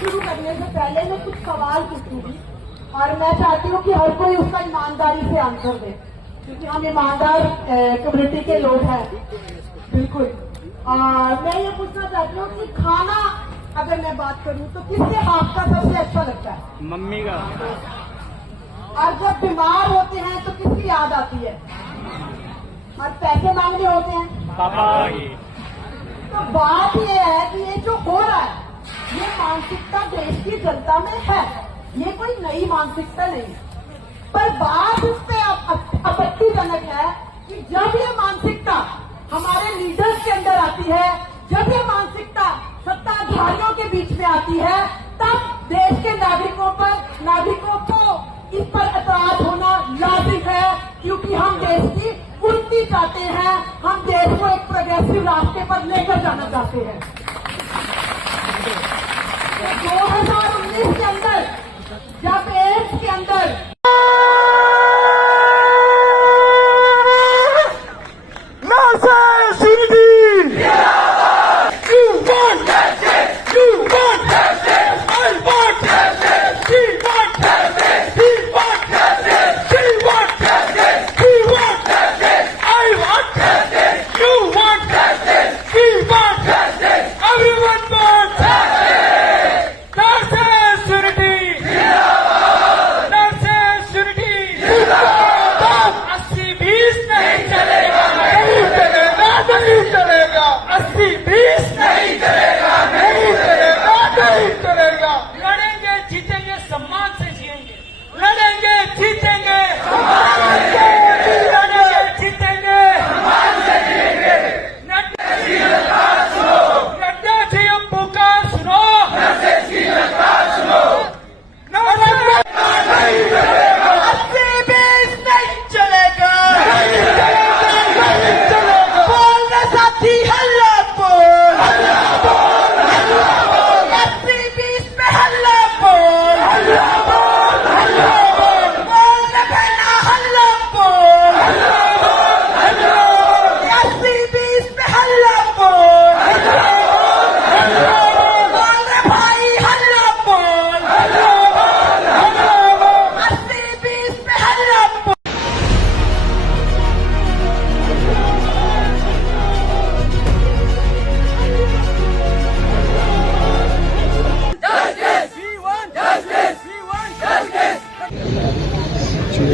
शुरू करने से पहले मैं कुछ सवाल पूछूंगी और मैं चाहती हूँ कि हर कोई उसका ईमानदारी से आंसर दे, क्योंकि हम ईमानदार कम्युनिटी के लोग हैं। बिल्कुल। मैं ये पूछना चाहती हूँ कि खाना अगर मैं बात करूँ तो किसके हाथ का सबसे अच्छा लगता है? मम्मी का। और जब बीमार होते हैं तो किसकी याद आती है? और पैसे मांगने होते हैं पापा की। तो बात ये है कि ये जो हो रहा है, ये मानसिकता देश की जनता में है, ये कोई नई मानसिकता नहीं। पर बात उस पे आपत्तिजनक है कि जब ये मानसिकता हमारे लीडर्स के अंदर आती है, जब ये मानसिकता सत्ताधारियों के बीच में आती है, तब देश के नागरिकों को इस पर एतराज होना लाजिम है, क्योंकि हम देश की उन्नति चाहते हैं, हम देश को एक प्रोग्रेसिव रास्ते पर लेकर जाना चाहते हैं। 2019 के अंदर जब एम्स के अंदर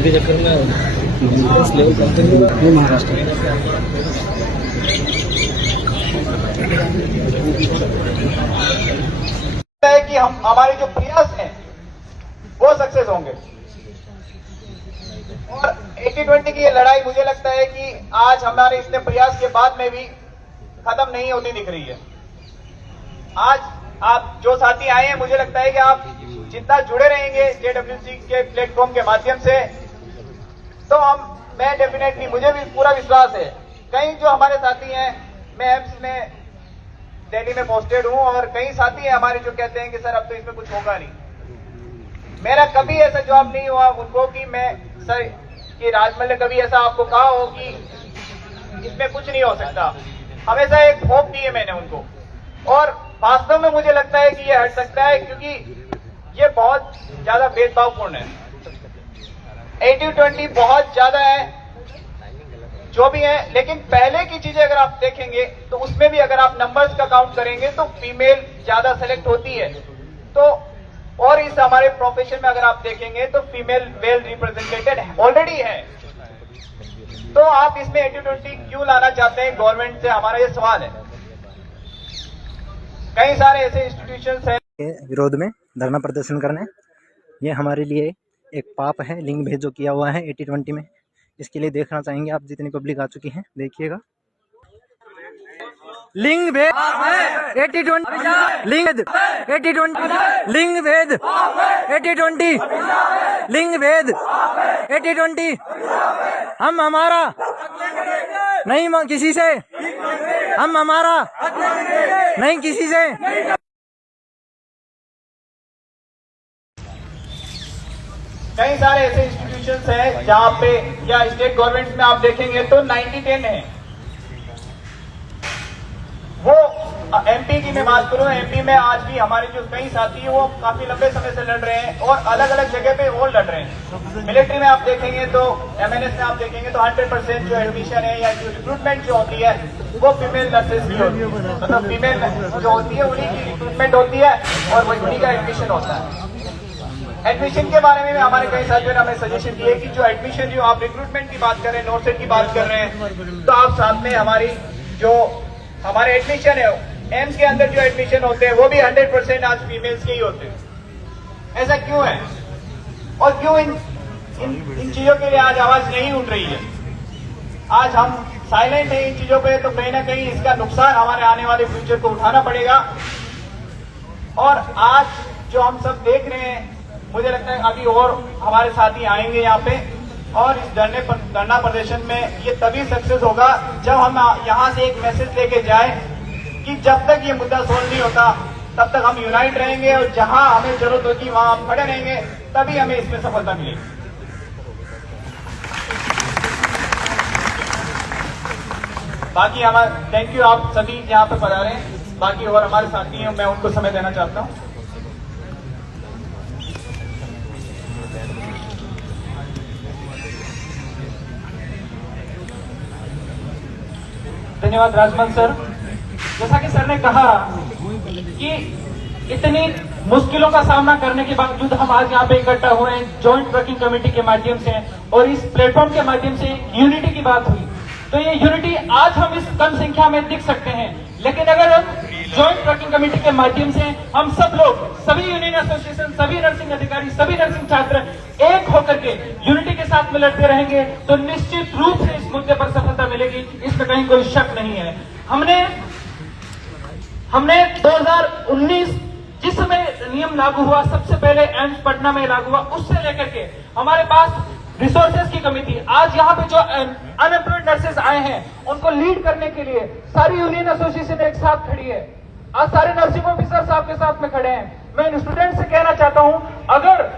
के चक्कर में इस लेवल करते हुए महाराष्ट्र है कि हमारे जो प्रयास हैं वो सक्सेस होंगे। और 80-20 की ये लड़ाई मुझे लगता है कि आज हमारे इतने प्रयास के बाद में भी खत्म नहीं होती दिख रही है। आज आप जो साथी आए हैं, मुझे लगता है कि आप जितना जुड़े रहेंगे जेडब्ल्यूसी के प्लेटफॉर्म के माध्यम से, तो मैं डेफिनेटली, मुझे भी पूरा विश्वास है, कई जो हमारे साथी हैं, मैं एम्स में दिल्ली में पोस्टेड हूं और कई साथी हैं हमारे जो कहते हैं कि सर अब तो इसमें कुछ होगा नहीं। मेरा कभी ऐसा जवाब नहीं हुआ उनको कि मैं सर कि राजमल ने कभी ऐसा आपको कहा हो कि इसमें कुछ नहीं हो सकता। हमेशा एक होप दी है मैंने उनको, और वास्तव में मुझे लगता है कि ये हट सकता है, क्योंकि ये बहुत ज्यादा भेदभावपूर्ण है। 80-20 बहुत ज्यादा है जो भी है, लेकिन पहले की चीजें अगर आप देखेंगे तो उसमें भी अगर आप नंबर्स का काउंट करेंगे तो फीमेल ज्यादा सेलेक्ट होती है। तो और इस हमारे प्रोफेशन में अगर आप देखेंगे तो फीमेल वेल रिप्रेजेंटेटेड ऑलरेडी है। तो आप इसमें 80-20 क्यों लाना चाहते हैं गवर्नमेंट से, हमारा ये सवाल है। कई सारे ऐसे इंस्टीट्यूशंस हैं के विरोध में धरना प्रदर्शन करने। ये हमारे लिए एक पाप है, लिंग भेद जो किया हुआ है 80-20 में। इसके लिए देखना चाहेंगे आप, जितनी पब्लिक आ चुकी है देखिएगा। लिंग भेद 80-20, लिंग 80-20, लिंग भेद 80-20, लिंग भेद 80-20। हम हमारा नहीं किसी से, हम हमारा नहीं किसी से। कई सारे ऐसे इंस्टीट्यूशंस हैं जहां पे, या स्टेट गवर्नमेंट में आप देखेंगे तो 90-10 है। वो एमपी की मैं बात करूं, एमपी में आज भी हमारे जो कई साथी हैं वो काफी लंबे समय से लड़ रहे हैं और अलग अलग जगह पे और लड़ रहे हैं। मिलिट्री में आप देखेंगे तो, एमएनएस में आप देखेंगे तो 100% जो एडमिशन है या जो रिक्रूटमेंट जो होती है वो फीमेल नर्सेज की होती है। मतलब फीमेल जो होती है उन्हीं की रिक्रूटमेंट होती है और वही उन्हीं का एडमिशन होता है। एडमिशन के बारे में हमारे कई साथियों ने हमें सजेशन दिए कि जो एडमिशन, जो आप रिक्रूटमेंट की बात कर रहे हैं, नोटसेट की बात कर रहे हैं, तो आप साथ में हमारी जो हमारे एडमिशन है, एम्स के अंदर जो एडमिशन होते हैं वो भी 100% आज फीमेल्स के ही होते हैं। ऐसा क्यों है और क्यों इन चीजों के लिए आज आवाज नहीं उठ रही है? आज हम साइलेंट है इन चीजों पे, तो कहीं ना कहीं इसका नुकसान हमारे आने वाले फ्यूचर को उठाना पड़ेगा। और आज जो हम सब देख रहे हैं, मुझे लगता है अभी और हमारे साथी आएंगे यहाँ पे, और इस धरना प्रदर्शन में ये तभी सक्सेस होगा जब हम यहाँ से एक मैसेज लेके जाए कि जब तक ये मुद्दा सोल्व नहीं होता तब तक हम यूनाइट रहेंगे, और जहां हमें जरूरत होगी वहां हम खड़े रहेंगे, तभी हमें इसमें सफलता मिलेगी। बाकी हमारा थैंक यू, आप सभी यहाँ पे पधारे हैं। बाकी और हमारे साथी हैं, मैं उनको समय देना चाहता हूँ। धन्यवाद राजमल सर। जैसा कि सर ने कहा कि इतनी मुश्किलों का सामना करने के बावजूद हम आज यहाँ पे इकट्ठा हुए हैं जॉइंट वर्किंग कमेटी के माध्यम से, और इस प्लेटफॉर्म के माध्यम से यूनिटी की बात हुई। तो ये यूनिटी आज हम इस कम संख्या में दिख सकते हैं, लेकिन अगर हम जॉइंट वर्किंग कमेटी के माध्यम से हम सब लोग, सभी यूनियन एसोसिएशन, सभी नर्सिंग अधिकारी, सभी नर्सिंग छात्र एक होकर के यूनिटी के साथ में लड़ते रहेंगे तो निश्चित रूप से इस मुद्दे पर सफलता मिलेगी, इसमें कहीं कोई शक नहीं है। हमने 2019 जिस समय नियम लागू हुआ, सबसे पहले एम्स पटना में लागू हुआ, उससे लेकर के हमारे पास रिसोर्सेज की कमी थी। आज यहाँ पे जो अनएम्प्लॉयड नर्सेज आए हैं उनको लीड करने के लिए सारी यूनियन एसोसिएशन एक साथ खड़ी है। आज सारे नर्सिंग ऑफिसर साहब के साथ में खड़े हैं। मैं इन स्टूडेंट से कहना चाहता हूं, अगर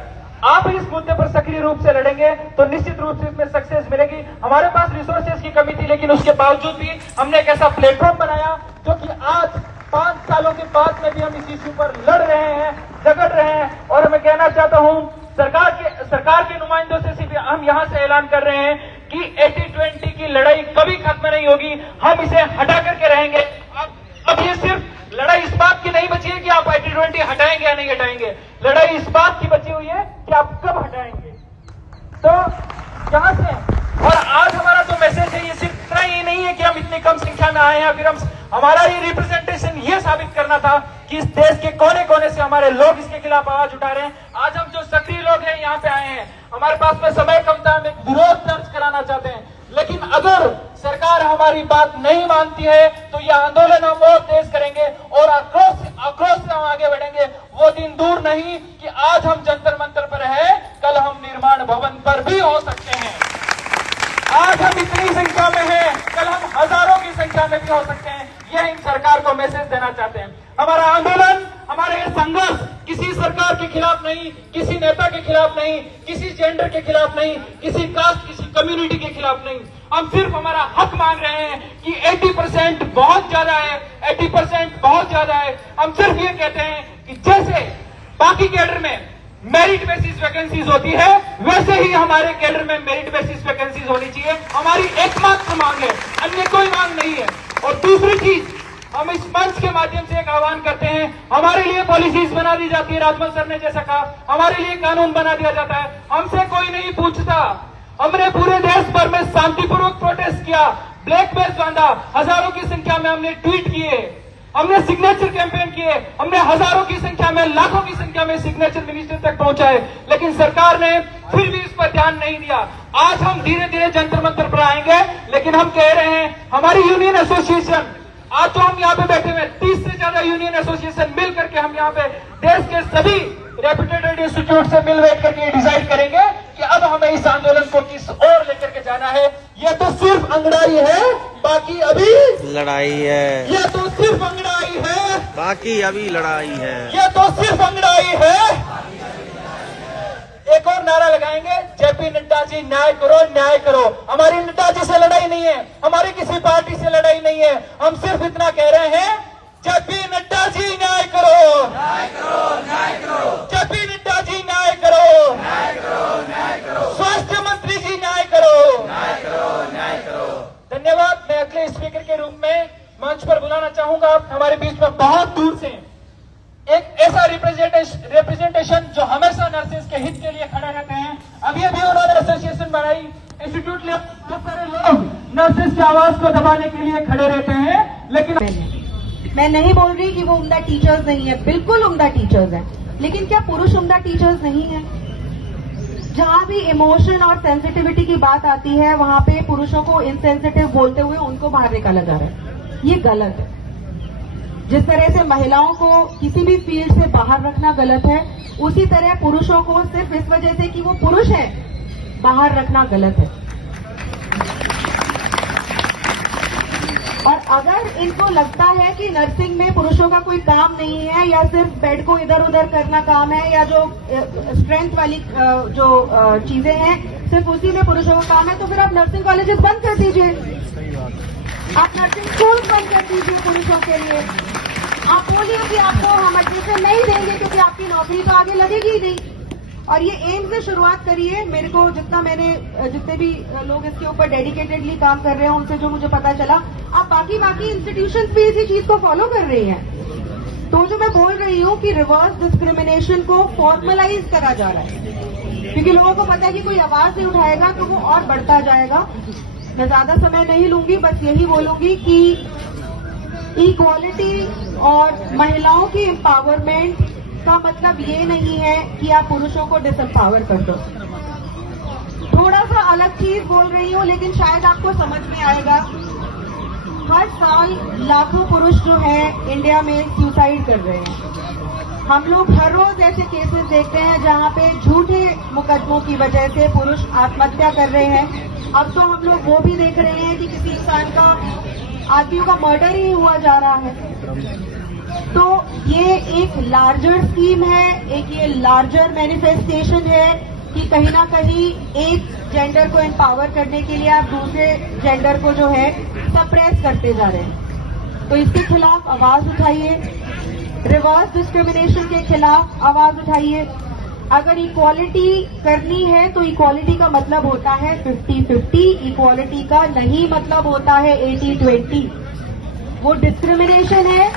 आप इस मुद्दे पर सक्रिय रूप से लड़ेंगे तो निश्चित रूप से इसमें सक्सेस मिलेगी। हमारे पास रिसोर्सेज की कमी थी, लेकिन उसके बावजूद भी हमने एक ऐसा प्लेटफॉर्म बनाया जो कि आज 5 सालों के बाद में भी हम इस इश्यू पर लड़ रहे हैं, झगड़ रहे हैं। और मैं कहना चाहता हूं सरकार के नुमाइंदों से सिर्फ हम यहां से ऐलान कर रहे हैं कि 80-20 की लड़ाई कभी खत्म नहीं होगी, हम इसे हटा करके रहेंगे। अब ये सिर्फ लड़ाई इस बात की नहीं बची है कि आप 80-20 हटाएंगे या नहीं हटाएंगे, लड़ाई इस बात की बची हुई है कि आप कब हटाएंगे। तो यहां से, और आज हमारा जो मैसेज है ये सिर्फ इतना ही नहीं है कि हम इतनी कम संख्या में आए हैं, फिर हम हमारा ये रिप्रेजेंटेशन ये साबित करना था कि इस देश के कोने कोने से हमारे लोग इसके खिलाफ आवाज उठा रहे हैं। आज हम जो सक्रिय लोग हैं यहाँ पे आए हैं, हमारे पास में समय कम था, हम एक विरोध दर्ज कराना चाहते हैं। लेकिन अगर सरकार हमारी बात नहीं मानती है तो यह आंदोलन हम और तेज करेंगे और आक्रोश से हम आगे बढ़ेंगे। वो दिन दूर नहीं कि आज हम जंतर मंतर पर है, कल हम निर्माण भवन पर भी हो सकते हैं। आज हम इतनी संख्या में हैं, कल हम हजारों की संख्या में भी हो सकते हैं। यह इन सरकार को मैसेज देना चाहते हैं। खिलाफ नहीं, किसी नेता के खिलाफ नहीं, किसी जेंडर के खिलाफ नहीं, किसी कास्ट, किसी कम्युनिटी के खिलाफ नहीं। हम सिर्फ हमारा हक मांग रहे हैं कि 80% बहुत ज्यादा है, 80% बहुत ज्यादा है। हम सिर्फ ये कहते हैं कि जैसे बाकी कैडर में मेरिट बेसिस वैकेंसीज होती है, वैसे ही हमारे कैडर में मेरिट बेसिस वैकेंसीज होनी चाहिए। हमारी एकमात्र मांग है, अन्य कोई मांग नहीं है। और दूसरी चीज, हम इस मंच के माध्यम से एक आह्वान करते हैं, हमारे लिए पॉलिसीज बना दी जाती है, राजमल सर ने जैसा कहा, हमारे लिए कानून बना दिया जाता है, हमसे कोई नहीं पूछता। हमने पूरे देश भर में शांतिपूर्वक प्रोटेस्ट किया, ब्लैक बेल्ट बांधा, हजारों की संख्या में हमने ट्वीट किए, हमने सिग्नेचर कैंपेन किए, हमने हजारों की संख्या में, लाखों की संख्या में सिग्नेचर मिनिस्टर तक पहुंचाए, लेकिन सरकार ने फिर भी इस पर ध्यान नहीं दिया। आज हम धीरे धीरे जंतर मंतर पर आएंगे, लेकिन हम कह रहे हैं, हमारी यूनियन एसोसिएशन, आज तो हम यहाँ पे बैठे हुए 30 से ज्यादा यूनियन एसोसिएशन मिल करके हम यहाँ पे देश के सभी रेप्यूटेड इंस्टीट्यूट से मिल बैठ करके डिसाइड करेंगे कि अब हमें इस आंदोलन को किस ओर लेकर के जाना है। ये तो सिर्फ अंगड़ाई है, बाकी अभी लड़ाई है। ये तो सिर्फ अंगड़ाई है, बाकी अभी लड़ाई है। ये तो सिर्फ अंगड़ाई है। एक और नारा लगाएंगे, जेपी नड्डा जी न्याय करो, न्याय करो। हमारी नड्डा जी से लड़ाई नहीं है, हमारी किसी पार्टी से लड़ाई नहीं है। हम सिर्फ इतना कह रहे हैं, जेपी नड्डा जी न्याय करो, न्याय करो, न्याय करो। जेपी नड्डा जी न्याय करो, न्याय करो, न्याय करो। स्वास्थ्य मंत्री जी न्याय करो, न्याय करो, न्याय करो। धन्यवाद। मैं अगले स्पीकर के रूप में मंच पर बुलाना चाहूंगा हमारे बीच में बहुत दूर से एक ऐसा रिप्रेजेंटेशन जो हमेशा नर्सेज के हित के लिए खड़े रहते हैं। अभी उन्होंने एसोसिएशन बनाई, इंस्टीट्यूट में बहुत सारे लोग नर्सेज की आवाज को दबाने के लिए खड़े रहते हैं, लेकिन मैं नहीं बोल रही कि वो उम्दा टीचर्स नहीं है, बिल्कुल उम्दा टीचर्स हैं, लेकिन क्या पुरुष उम्दा टीचर्स नहीं है? जहाँ भी इमोशन और सेंसिटिविटी की बात आती है, वहाँ पे पुरुषों को इनसेंसिटिव बोलते हुए उनको बाहर निकाला जा रहा है। ये गलत है। जिस तरह से महिलाओं को किसी भी फील्ड से बाहर रखना गलत है, उसी तरह पुरुषों को सिर्फ इस वजह से कि वो पुरुष है बाहर रखना गलत है। और अगर इनको लगता है कि नर्सिंग में पुरुषों का कोई काम नहीं है, या सिर्फ बेड को इधर उधर करना काम है, या जो स्ट्रेंथ वाली जो चीजें हैं सिर्फ उसी में पुरुषों का काम है, तो फिर आप नर्सिंग कॉलेजेस बंद कर दीजिए, आप नर्सिंग स्कूल बंद कर दीजिए पुरुषों के लिए। आप बोलिए कि आपको हम एडमिशन नहीं देंगे क्योंकि आपकी नौकरी तो आगे लगेगी ही नहीं। और ये एम से शुरुआत करिए। मेरे को जितने भी लोग इसके ऊपर डेडिकेटेडली काम कर रहे हैं, उनसे जो मुझे पता चला, आप बाकी इंस्टीट्यूशंस भी इसी चीज को फॉलो कर रही हैं। तो जो मैं बोल रही हूँ कि रिवर्स डिस्क्रिमिनेशन को फॉर्मलाइज करा जा रहा है, क्योंकि लोगों को पता है कि कोई आवाज नहीं उठाएगा तो वो और बढ़ता जाएगा। मैं ज्यादा समय नहीं लूंगी, बस यही बोलूंगी कि इक्वालिटी और महिलाओं की एम्पावरमेंट का मतलब ये नहीं है कि आप पुरुषों को डिसएम्पावर कर दो। थोड़ा सा अलग चीज बोल रही हूँ, लेकिन शायद आपको समझ में आएगा। हर साल लाखों पुरुष जो है इंडिया में सुसाइड कर रहे हैं। हम लोग हर रोज ऐसे केसेस देखते हैं जहाँ पे झूठे मुकदमों की वजह से पुरुष आत्महत्या कर रहे हैं। अब तो हम लोग वो भी देख रहे हैं कि किसी इंसान का, आदमियों का मर्डर ही हुआ जा रहा है। तो ये एक लार्जर स्कीम है, एक ये लार्जर मैनिफेस्टेशन है कि कहीं ना कहीं एक जेंडर को एम्पावर करने के लिए आप दूसरे जेंडर को जो है सप्रेस करते जा रहे हैं। तो इसके खिलाफ आवाज उठाइए, रिवर्स डिस्क्रिमिनेशन के खिलाफ आवाज उठाइए। अगर इक्वालिटी करनी है तो इक्वालिटी का मतलब होता है 50-50, इक्वालिटी का नहीं मतलब होता है 80-20। वो डिस्क्रिमिनेशन है,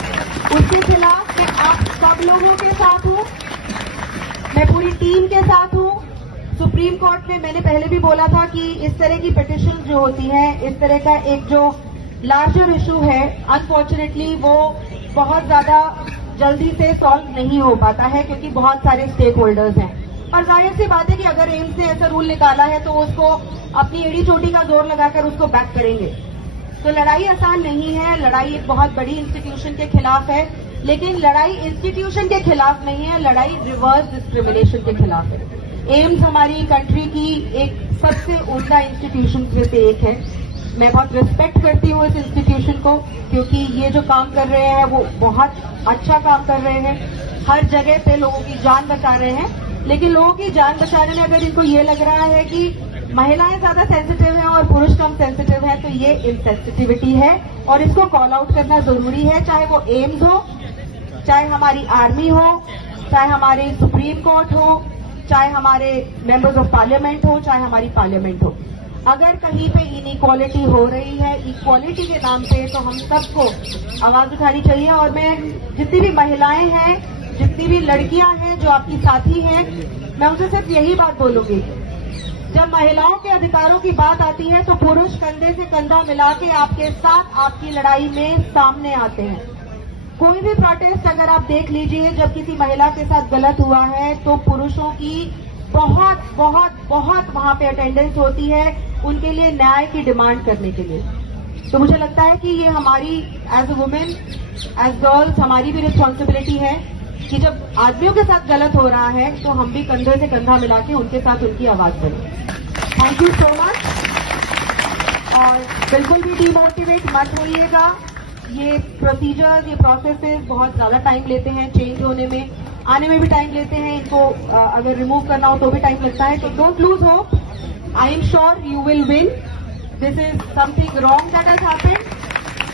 उसके खिलाफ मैं आप सब लोगों के साथ हूँ, मैं पूरी टीम के साथ हूँ। सुप्रीम कोर्ट में मैंने पहले भी बोला था कि इस तरह की पिटिशन जो होती है, इस तरह का एक जो लार्जर इशू है, अनफॉर्चुनेटली वो बहुत ज्यादा जल्दी से सॉल्व नहीं हो पाता है, क्योंकि बहुत सारे स्टेक होल्डर्स हैं। और जाहिर सी बात है कि अगर एम्स ने ऐसा रूल निकाला है तो उसको अपनी एड़ी चोटी का जोर लगाकर उसको बैक करेंगे। तो लड़ाई आसान नहीं है, लड़ाई एक बहुत बड़ी इंस्टीट्यूशन के खिलाफ है, लेकिन लड़ाई इंस्टीट्यूशन के खिलाफ नहीं है, लड़ाई रिवर्स डिस्क्रिमिनेशन के खिलाफ है। एम्स हमारी कंट्री की एक सबसे उम्दा इंस्टीट्यूशन में से एक है। मैं बहुत रिस्पेक्ट करती हूँ इस इंस्टीट्यूशन को, क्योंकि ये जो काम कर रहे हैं वो बहुत अच्छा काम कर रहे हैं। हर जगह पे लोगों की जान बचा रहे हैं, लेकिन लोगों की जान बचाने में अगर इनको ये लग रहा है कि महिलाएं ज्यादा सेंसिटिव हैं और पुरुष कम सेंसिटिव हैं, तो ये इनसेंसिटिविटी है और इसको कॉल आउट करना जरूरी है। चाहे वो एम्स हो, चाहे हमारी आर्मी हो, चाहे हमारे सुप्रीम कोर्ट हो, चाहे हमारे मेंबर्स ऑफ पार्लियामेंट हो, चाहे हमारी पार्लियामेंट हो। अगर कहीं पे इनइक्वालिटी हो रही है इक्वालिटी के नाम पे, तो हम सबको आवाज उठानी चाहिए। और मैं जितनी भी महिलाएं हैं, जितनी भी लड़कियां हैं जो आपकी साथी हैं, मैं उनसे सिर्फ यही बात बोलूंगी, जब महिलाओं के अधिकारों की बात आती है तो पुरुष कंधे से कंधा मिला के आपके साथ आपकी लड़ाई में सामने आते हैं। कोई भी प्रोटेस्ट अगर आप देख लीजिए, जब किसी महिला के साथ गलत हुआ है तो पुरुषों की बहुत बहुत बहुत वहां पे अटेंडेंस होती है उनके लिए न्याय की डिमांड करने के लिए। तो मुझे लगता है कि ये हमारी as a women, as girls, हमारी भी रिस्पॉन्सिबिलिटी है कि जब आदमियों के साथ गलत हो रहा है तो हम भी कंधे से कंधा मिला के उनके साथ उनकी आवाज करें। Thank you so much. और बिल्कुल भी डिमोटिवेट मत होइएगा। ये प्रोसीजर्स, ये प्रोसेसेस बहुत ज्यादा टाइम लेते हैं, चेंज होने में, आने में भी टाइम लेते हैं। इनको अगर रिमूव करना हो तो भी टाइम लगता है। तो don't lose hope, I am sure you will win. This is something wrong that has happened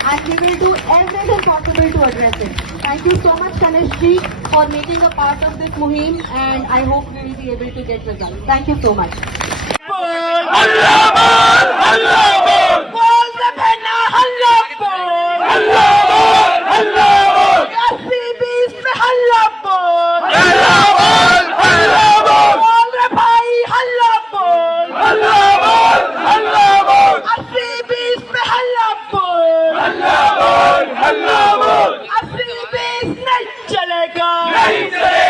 and we will do everything possible to address it. Thank you so much, Kanish ji, for making a part of this muhim, and I hope we will be able to get results. Thank you so much. नहीं चलेगा।